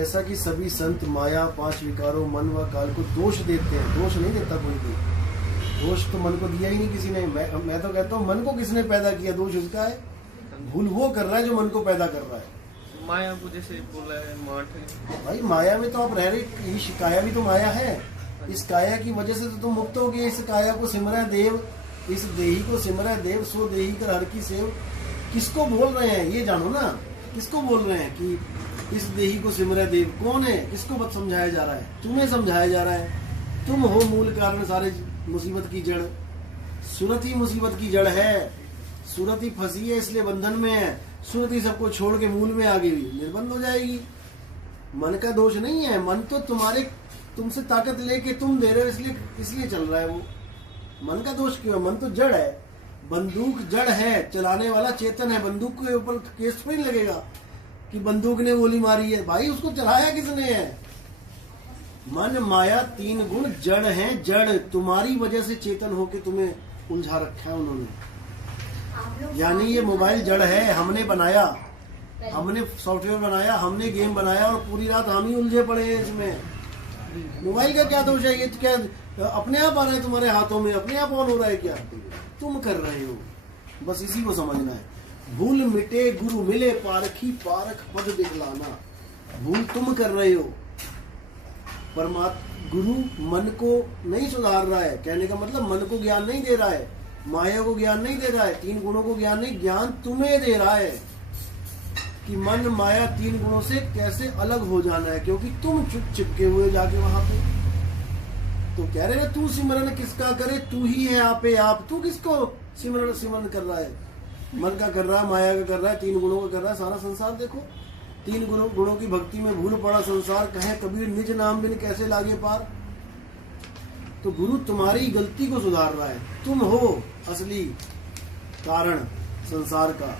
जैसा कि सभी संत माया, पांच विकारों, मन व काल को दोष देते हैं, दोष नहीं देता कोई भी। दोष तो मन को दिया ही नहीं किसी ने। मैं तो कहता हूँ मन को किसने पैदा किया, दोष उसका है। भूल वो कर रहा है जो मन को पैदा कर रहा है। माया को जैसे बोला है माठ। भाई माया में तो आप रह रहे, ये काया भी तो माया है। इस काया की वजह से तो तुम मुक्त हो गए। इस काया को सिमरा देव, इस देही को सिमरा देव, सो देही कर हर की सेव। किसको बोल रहे हैं ये जानो ना, किसको बोल रहे हैं कि इस देही को सिमरा देव कौन है, किसको बत समझाया जा रहा है? तुम्हें समझाया जा रहा है। तुम हो मूल कारण सारे मुसीबत की जड़। सूरत ही मुसीबत की जड़ है। सूरत ही फंसी है इसलिए बंधन में है। सूरत ही सबको छोड़ के मूल में आ गई, निर्बंध हो जाएगी। मन का दोष नहीं है। मन तो तुमसे ताकत लेके तुम दे रहे हो, इसलिए चल रहा है वो। मन का दोष क्यों है? मन तो जड़ है। बंदूक जड़ है, चलाने वाला चेतन है। बंदूक के ऊपर केस नहीं लगेगा कि बंदूक ने गोली मारी है। भाई उसको चलाया किसने है? मन माया तीन गुण जड़ हैं। जड़ तुम्हारी वजह से चेतन होके तुम्हें उलझा रखा है उन्होंने। यानी ये मोबाइल जड़ है, हमने बनाया, हमने सॉफ्टवेयर बनाया, हमने गेम बनाया और पूरी रात हम ही उलझे पड़े हैं इसमें। मोबाइल का क्या दोष है? ये तो क्या अपने आप आ रहा है तुम्हारे हाथों में, अपने आप ऑन हो रहा है क्या? तुम कर रहे हो। बस इसी को समझना है। भूल मिटे गुरु मिले, पारखी पारख पद दिखलाना। भूल तुम कर रहे हो। परमात्मा गुरु मन को नहीं सुधार रहा है। कहने का मतलब मन को ज्ञान नहीं दे रहा है, माया को ज्ञान नहीं दे रहा है, तीन गुणों को ज्ञान नहीं, ज्ञान तुम्हें दे रहा है कि मन माया तीन गुणों से कैसे अलग हो जाना है। क्योंकि तुम चिपके हुए जाके वहां पे तो कह रहे हैं तू सिमरन किसका करे, तू ही है आपे आप। तू किसको सिमरन कर रहा है? मन का कर रहा है, माया का कर रहा है, तीन गुणों का कर रहा है। सारा संसार देखो, तीन गुणों की भक्ति में भूल पड़ा संसार। कहे कबीर निज नाम बिन कैसे लागे पार। तो गुरु तुम्हारी गलती को सुधार रहा है। तुम हो असली कारण संसार का।